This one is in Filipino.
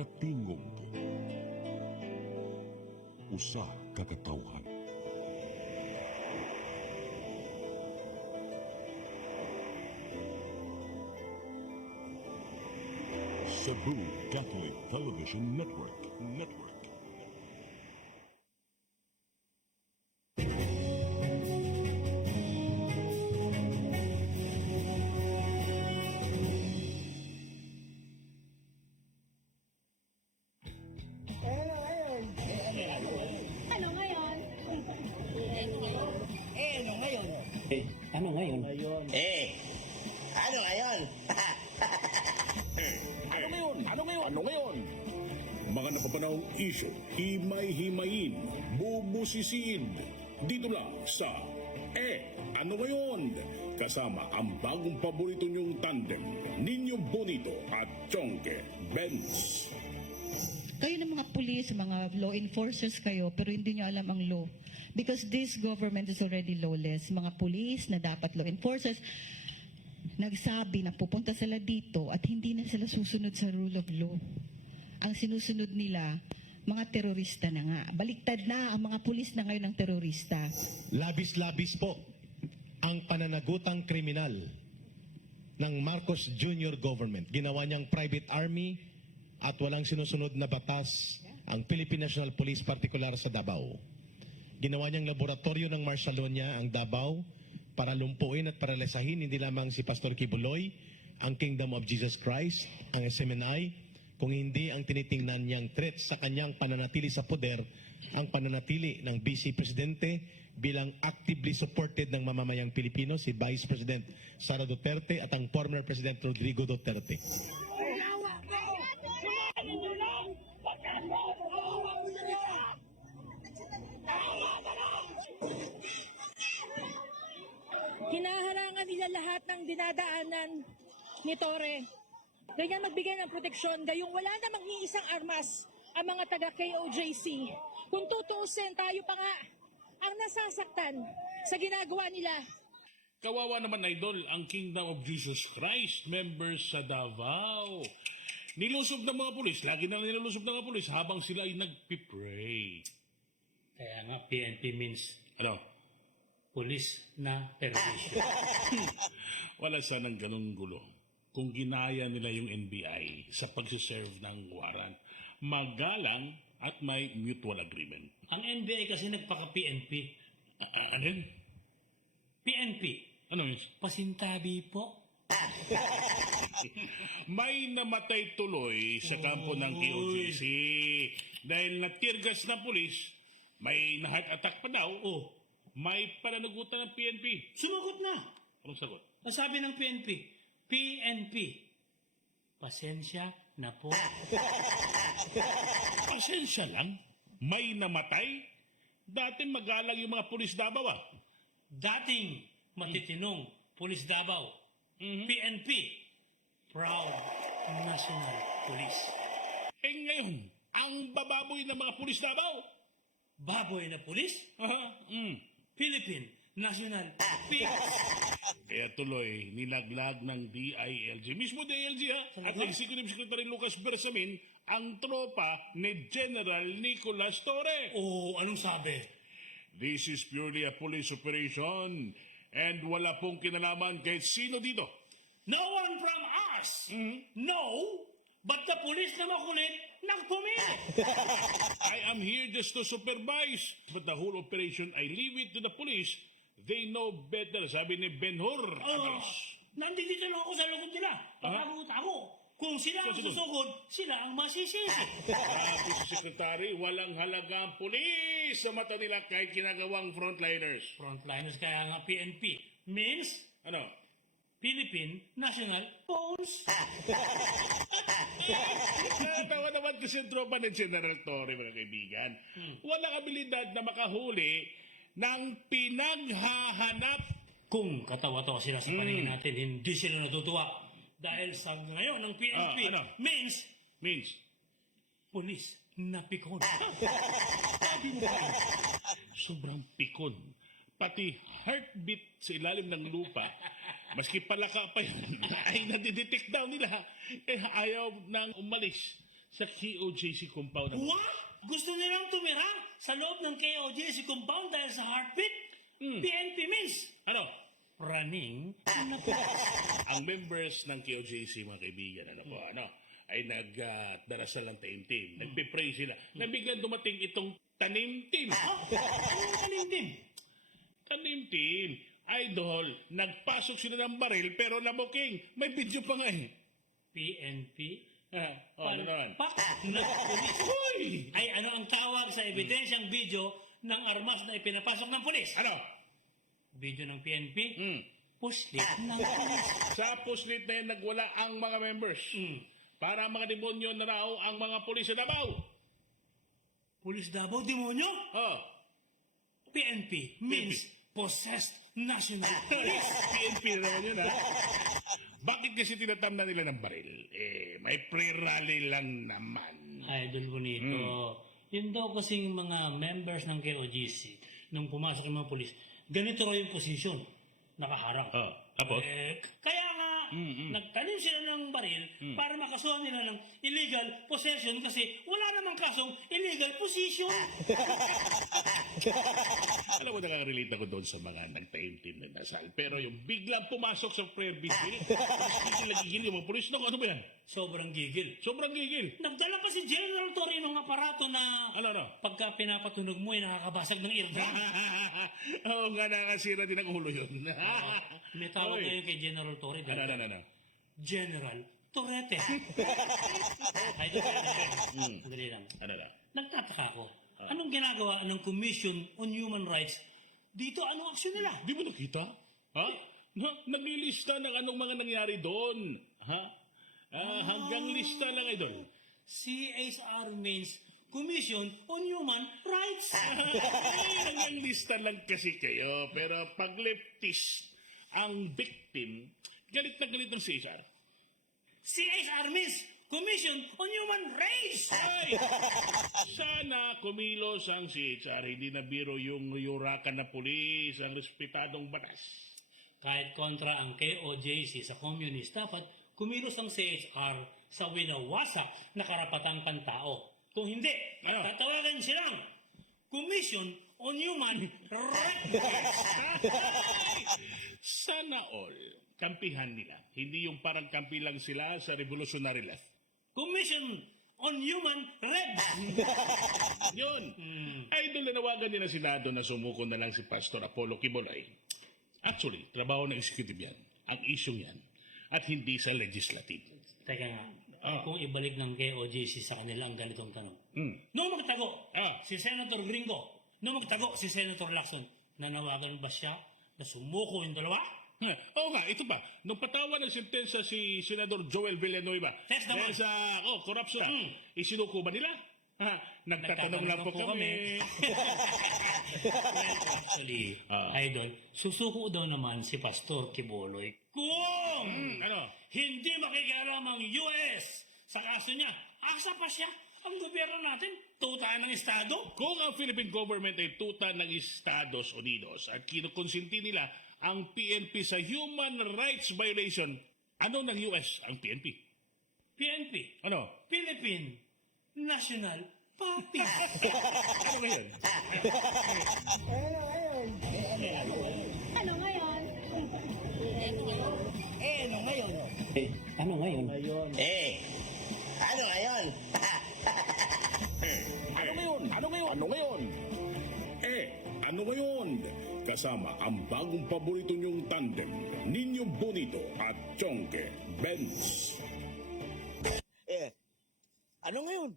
katingog, usa ka katawhan. Cebu Catholic Television Network. Ano ngayon? Ano ngayon? Ano ngayon? Ano ngayon? Ano ngayon? Mga napapanahong isyo, himay-himayin, bubusisiin. Dito lang sa Ano Ngayon? Kasama ang bagong paborito niyong tandem, Ninyo Bonito at Chonke Benz. Kayo ng mga pulis, mga law enforcers kayo, pero hindi nyo alam ang law. Because this government is already lawless. Mga pulis na dapat law enforcers, nagsabi na pupunta sila dito at hindi na sila susunod sa rule of law. Ang sinusunod nila, mga terorista na nga. Baliktad na ang mga pulis na ngayon ng terorista. Labis-labis po ang pananagutang kriminal ng Marcos Jr. government. Ginawa niyang private army at walang sinusunod na batas ang Philippine National Police, partikular sa Davao. Ginawa niyang laboratorio ng Marshallonia ang Davao para lumpuin at paralisahin hindi lamang si Pastor Kibuloy, ang Kingdom of Jesus Christ, ang SMNI, kung hindi ang tinitingnan niyang threat sa kanyang pananatili sa poder, ang pananatili ng Vice Presidente bilang actively supported ng mamamayang Pilipino, si Vice President Sara Duterte at ang former President Rodrigo Duterte. Hinaharangan nila lahat ng dinadaanan ni Torre. Ganyan magbigay ng proteksyon, gayong wala namang iisang armas ang mga taga-KOJC. Kung tutuusin, tayo pa nga ang nasasaktan sa ginagawa nila. Kawawa naman, Idol, ang Kingdom of Jesus Christ members sa Davao. Nilusob ng mga pulis, lagi na nilusob ng mga pulis habang sila ay nagpipray. Kaya nga, PNP means Ano? Police na Terrorismo. Wala sanang ganong gulo. Kung ginaya nila yung NBI sa pagsiserve ng warrant, magalang at may mutual agreement. Ang NBI kasi nagpaka-PNP. Ano yun? PNP. Ano yun? Pasintabi po. May namatay tuloy sa kampo ng KOJC dahil natirgas na pulis, may na-heart attack pa daw, may pananagutan ng PNP. Sumagot na. Anong sagot? Ang sabi ng PNP, pasensya na po. Pasensya lang, may namatay. Dati magalang yung mga pulis Davao. Dating matitinong Pulis Davao, PNP, Proud National Police. Ngayon, ang bababoy ng mga pulis Davao. Baboy na pulis, Aha, Philippine National Police. Kaya tuloy, nilaglag ng DILG. Mismo DILG at Executive Secretary Lucas Bersamin ang tropa ni General Nicolas Torre. Anong sabi? This is purely a police operation and wala pong kinalaman kahit sino dito. No one from us. No, but the police na makulit nagpumili. I am here just to supervise. But the whole operation, I leave it to the police. They know better, sabi ni Ben-Hur. Nandito lang ako sa loob nila. Pagkagulat ako. Kung sila ang susugod, sila ang masisisi. Sabi si Secretary, walang halaga ang pulis sa mata nila kahit ginagawang frontliners. Frontliners kaya nga PNP means Ano? Philippine National Police. Natawa naman kasi yung tropa ni General Torre, mga kaibigan. Walang abilidad na makahuli ng pinaghahanap. Kung katawa-tawa sila sa paningin natin, hindi sila natutuwa. Dahil sa ngayon ng PNP means police na pikon. Sabi mo ba? Sobrang pikon. Pati heartbeat sa ilalim ng lupa, maski palaka pa yun, ay nadidetect daw nila. Ayaw nang umalis sa KOJC compound. What? Gusto nilang tumira sa loob ng KOJC compound dahil sa heartbeat? PNP means, Ano? running. Ang members ng KOJC, mga kaibigan, ay nagdarasal ng taimtim. Nagpipray sila. Na biglang dumating itong tanimtim. Anong kalimtim? Tanimtim. Idol, nagpasok sila ng baril pero nabuking. May video pa nga eh. PNP? Ano naman? Palpak na pulis. Uy! Ay ano ang tawag sa ebidensyang video ng armas na ipinapasok ng pulis? Ano? Video ng PNP? Hmm. Puslit ng pulis. Sa puslit na yan, nagwala ang mga members. Para mga demonyo na raw ang mga pulis sa Davao. Pulis Davao, demonyo? Oh. PNP means Possessed National Police. PNP na naman yun, ha? Bakit kasi tinatamnan nila ng baril? May pre-rally lang naman. Idol Bonito. Yun daw kasing mga members ng KOGC, nung pumasok yung mga pulis, ganito raw yung posisyon. Nakaharang. Tapos? Kaya nga, nagtanim sila ng baril para makasuhan nila ng illegal possession kasi wala namang kasong illegal possession. Alam mo, nakaka-relate ako doon sa mga nagtaimtim na dasal. Pero yung biglang pumasok sa prayer meeting, nagigil yung mga pulis. Naku, ano ba yan? Sobrang gigil. Sobrang gigil. Nagdala kasi General Torre ng aparato na Ano? pagka pinapatunog mo ay nakakabasag ng eardrum. Oo nga, nakasira din ang ulo yun. May tawag Oy. ngayon kay General Torre. Ano? General Torrete. Ay, dali lang. Ano na? Nagtataka ako. Anong ginagawa ng Commission on Human Rights? Dito, anong aksyon nila? Di mo nakita? Ha? Naglilista ng anong mga nangyari doon. Ha? Hanggang lista lang, idol. CHR means Commission on Human Rights. Hanggang lista lang kasi kayo. Pero pag leftist ang victim, galit na galit ng CHR. CHR means Commission on Human Rights. Ay! Sana kumilos ang CHR. Hindi na biro yung yurakan na pulis, ang respetadong batas. Kahit kontra ang KOJC sa communist, dapat kumilos ang CHR sa winawasak na karapatang pantao. Kung hindi, Ano? tatawagan silang Commission on Human Rights. Sana all, kampihan nila. Hindi yung parang kampi lang sila sa revolutionary left. Commission on Human Rights. Yun. Idol, nanawagan din ng Senado na sumuko na lang si Pastor Apollo Kibolay. Actually, trabaho ng executive yan. Ang isyong yan. At hindi sa legislative. Teka nga, kung ibalik ng KOJC sa kanila ang ganitong tanong. Hmm. Noong magtago, si Senator Gringo, noong magtago si Senator Lacson, nanawagan ba siya na sumuko yung dalawa? Oo nga, ito pa. Nung patawa ng sentensya si Senador Joel Villanueva Yes, naman. dahil sa corruption, isinuko ba nila? Nagtatanong lang po kami. Well, actually, Idol, susuko daw naman si Pastor Kiboloy kung hindi makikialam ang US sa kaso niya. Asa pa siya ang gobyerno natin? Tutaan ng Estado? Kung ang Philippine government ay tuta ng Estados Unidos at kinukonsinti nila ang PNP sa human rights violation, ano ng US ang PNP? PNP, Ano? Philippine National Party. Ano ngayon? Ano ngayon? Ano ngayon? Ano ngayon? Ano ngayon? Ano ngayon? Ano ngayon? Kasama ang bagong paborito niyong tandem, Ninyo Bonito at Chonke Benz. Ano ngayon?